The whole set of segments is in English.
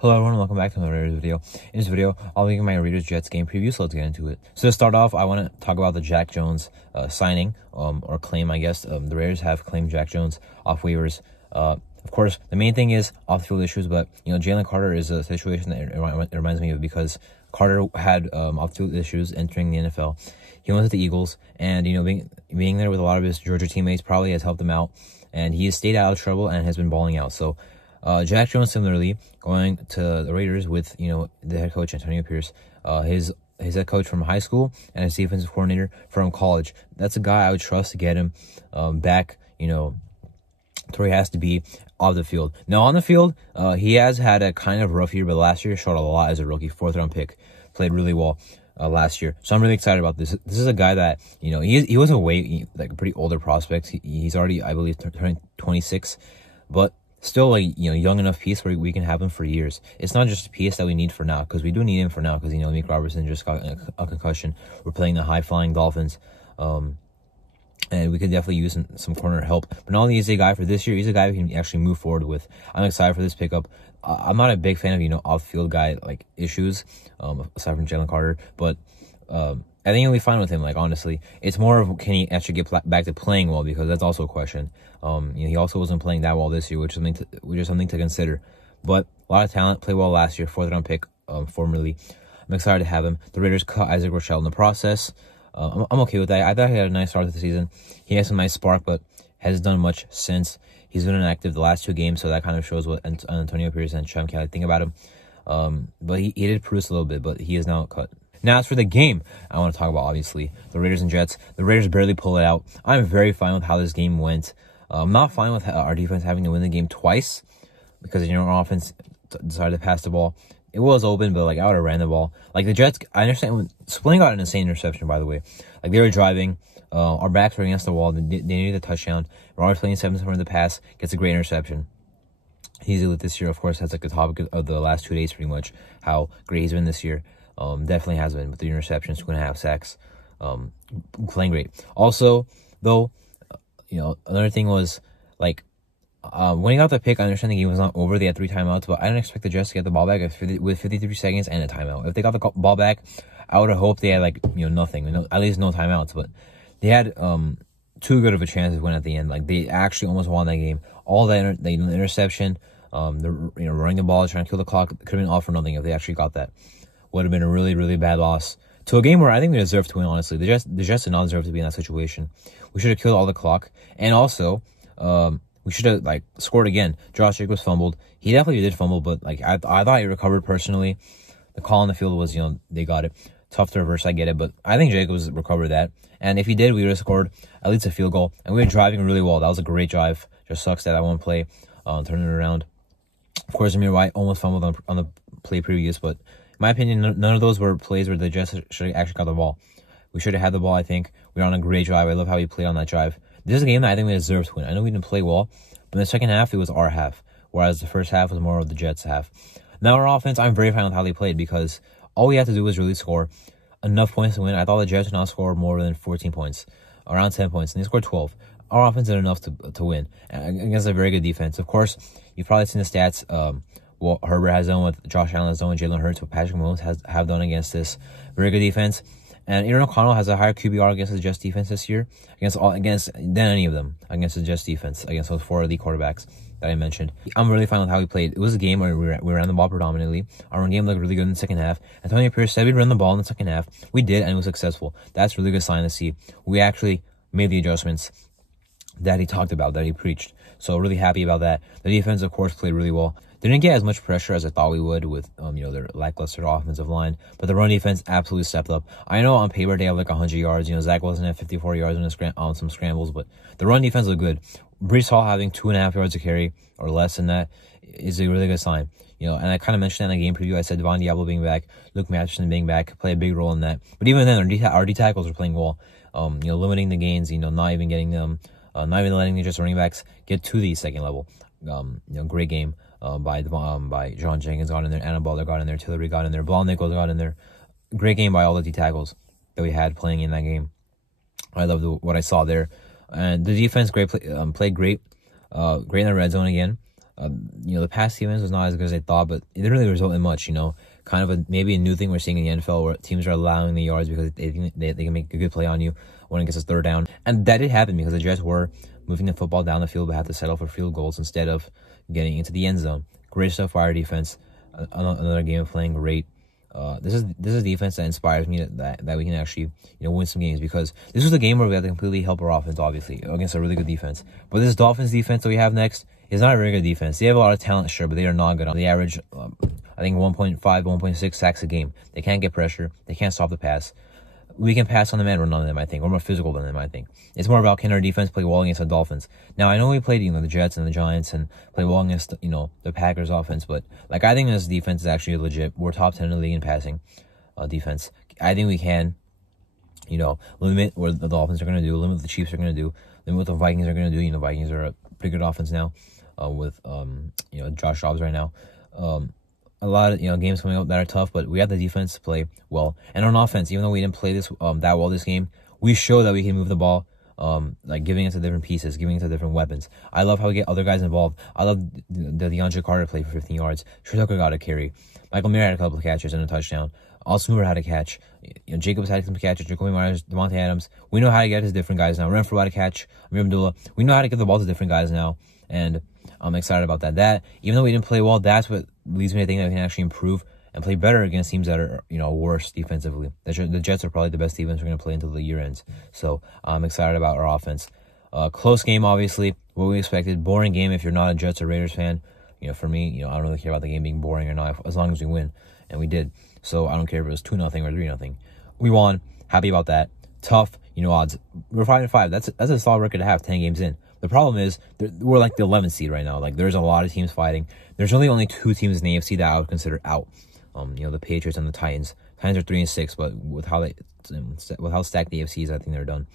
Hello everyone, welcome back to another Raiders video. In this video, I'll be giving my Raiders Jets game preview, so let's get into it. So to start off, I want to talk about the Jack Jones signing, or claim, I guess. The Raiders have claimed Jack Jones off waivers. Of course, the main thing is off-field issues, but, Jalen Carter is a situation that it reminds me of, because Carter had off-field issues entering the NFL. He went to the Eagles, and, being there with a lot of his Georgia teammates probably has helped him out, and he has stayed out of trouble and has been balling out. So, Jack Jones, similarly, going to the Raiders with, the head coach, Antonio Pierce, his head coach from high school and his defensive coordinator from college. That's a guy I would trust to get him back, to where he has to be off the field. Now, on the field, he has had a kind of rough year, but last year showed a lot as a rookie, 4th-round pick, played really well last year. So I'm really excited about this. This is a guy that, he was a pretty older prospect. He's already, I believe, turning 26, but still young enough piece where we can have him for years. It's not just a piece that we need for now, because we do need him for now, because Meek Robertson just got a concussion. We're playing the high-flying Dolphins, and we could definitely use some corner help. But not only is he a guy for this year, he's a guy we can actually move forward with. I'm excited for this pickup. I'm not a big fan of off-field guy issues, aside from Jalen Carter, but I think he'll be fine with him. Honestly, it's more of, can he actually get back to playing well, because that's also a question. He also wasn't playing that well this year, which is something to consider. But a lot of talent, played well last year, 4th-round pick, formerly. I'm excited to have him. The Raiders cut Isaac Rochelle in the process. I'm okay with that. I thought he had a nice start to the season. He has some nice spark, but hasn't done much since. He's been inactive the last 2 games, so that kind of shows what Antonio Pierce and Sean Kelly think about him. But he did produce a little bit, but he is now cut. Now, as for the game, I want to talk about, obviously, the Raiders and Jets. The Raiders barely pull it out. I'm very fine with how this game went. I'm not fine with our defense having to win the game twice, because, our offense decided to pass the ball. It was open, but, I would have ran the ball. The Jets, I understand when Spillane got an insane interception, by the way. They were driving. Our backs were against the wall. They needed a touchdown. Robert playing 7 for the pass, gets a great interception. He's elite this year, of course. That's the topic of the last 2 days, pretty much, how great he's been this year. Definitely has been with the interceptions, 2.5 sacks. Playing great. Also, though, another thing was, when he got the pick, I understand the game was not over. They had 3 timeouts, but I didn't expect the Jets to get the ball back with 53 seconds and a timeout. If they got the ball back, I would have hoped they had, nothing. At least no timeouts, but they had too good of a chance to win at the end. They actually almost won that game. All that the interception, running the ball, trying to kill the clock, could have been all for nothing if they actually got that. Would have been a really, really bad loss to a game where I think we deserve to win, honestly. The Jets did not deserve to be in that situation. We should have killed all the clock. And also, we should have, scored again. Josh Jacobs fumbled. He definitely did fumble, but, I thought he recovered personally. The call on the field was, they got it. Tough to reverse, I get it, but I think Jacobs recovered that. And if he did, we would have scored at least a field goal. And we were driving really well. That was a great drive. Just sucks that one play turned it around. Of course, Amir White almost fumbled on the play previous, but in my opinion, none of those were plays where the Jets should have actually got the ball. We should have had the ball, I think. We were on a great drive. I love how we played on that drive. This is a game that I think we deserve to win. I know we didn't play well, but in the second half, it was our half, whereas the first half was more of the Jets' half. Now, our offense, I'm very fine with how they played, because all we had to do was really score enough points to win. I thought the Jets would not score more than 14 points, around 10 points, and they scored 12. Our offense did enough to win against a very good defense. Of course, you've probably seen the stats. What Herbert has done, what Josh Allen has done, what Jalen Hurts, what Patrick Mahomes have done against this very good defense. And Aaron O'Connell has a higher QBR against the Jets defense this year, than any of them, against the Jets defense, against those 4 elite quarterbacks that I mentioned. I'm really fine with how we played. It was a game where we ran the ball predominantly. Our run game looked really good in the second half. Antonio Pierce said we'd run the ball in the second half. We did, and it was successful. That's a really good sign to see. We actually made the adjustments that he talked about, that he preached. So really happy about that. The defense, of course, played really well. They didn't get as much pressure as I thought we would with, their lackluster offensive line. But the run defense absolutely stepped up. I know on paper they have 100 yards. Zach Wilson had 54 yards on some scrambles, but the run defense looked good. Breece Hall having 2.5 yards to carry or less than that is a really good sign. And I kind of mentioned that in the game preview. I said Devon Diablo being back, Luke Mattison being back, play a big role in that. But even then, our D tackles were playing well. Limiting the gains, not even getting them, not even letting the just running backs get to the second level. Great game. By John Jenkins got in there, Anna Butler got in there, Tillery got in there, Ball Nichols got in there. Great game by all the D tackles that we had playing in that game. I loved what I saw there. And the defense played great. Great in the red zone again. The past defense was not as good as I thought, but it didn't really result in much. Kind of maybe a new thing we're seeing in the NFL where teams are allowing the yards because they think they can make a good play on you when it gets a third down, and that did happen because the Jets were moving the football down the field but had to settle for field goals instead of getting into the end zone. Great stuff by our defense. Another game of playing great. This is defense that inspires me that we can actually win some games, because this was a game where we had to completely help our offense, obviously, against a really good defense. But this Dolphins defense that we have next is not a very good defense. They have a lot of talent, sure, but they are not good. They average, I think, 1.5, 1.6 sacks a game. They can't get pressure. They can't stop the pass. We can pass on them and run on them, I think. We're more physical than them, I think. It's more about, can our defense play well against the Dolphins? Now, I know we played, the Jets and the Giants and play well against, the Packers offense, but, I think this defense is actually legit. We're top 10 in the league in passing defense. I think we can, limit what the Dolphins are going to do, limit what the Chiefs are going to do, limit what the Vikings are going to do. Vikings are a pretty good offense now with, Josh Dobbs right now. A lot of games coming up that are tough, but we have the defense to play well. And on offense, even though we didn't play this that well this game, we show that we can move the ball, giving it to different pieces, giving it to different weapons. I love how we get other guys involved. I love the DeAndre Carter play for 15 yards. Trey Tucker got a carry. Michael Mayer had a couple of catches and a touchdown. Austin Hooper had a catch. Jacobs had some catches. Jacoby Myers, Devontae Adams. We know how to get his different guys now. Renfro had a catch. Amir Abdullah. We know how to get the ball to different guys now, and I'm excited about that. Even though we didn't play well, that's what leads me to think that we can actually improve and play better against teams that are, worse defensively. The Jets are probably the best defense we're going to play until the year ends. So I'm excited about our offense. Close game, obviously, what we expected. Boring game if you're not a Jets or Raiders fan. For me, I don't really care about the game being boring or not, as long as we win. And we did. So I don't care if it was 2-0 or 3-0. We won. Happy about that. Tough, odds. We're 5-5. That's a solid record to have 10 games in. The problem is, we're like the 11th seed right now. There's a lot of teams fighting. There's really only 2 teams in the AFC that I would consider out. The Patriots and the Titans. Titans are 3-6, but with how stacked the AFC is, I think they're done.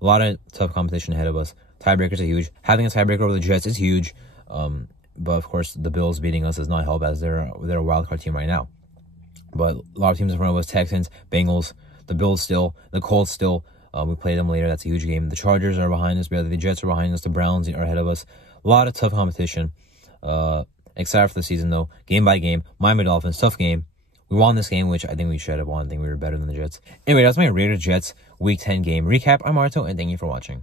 A lot of tough competition ahead of us. Tiebreakers are huge. Having a tiebreaker over the Jets is huge. But of course, the Bills beating us does not help, as they're a wild card team right now. But a lot of teams in front of us: Texans, Bengals, the Bills still, the Colts still. We play them later. That's a huge game. The Chargers are behind us. The Jets are behind us. The Browns are ahead of us. A lot of tough competition. Excited for the season, though. Game by game. Miami Dolphins, tough game. We won this game, which I think we should have won. I think we were better than the Jets. Anyway, that's my Raiders-Jets Week 10 game recap. I'm Marto, and thank you for watching.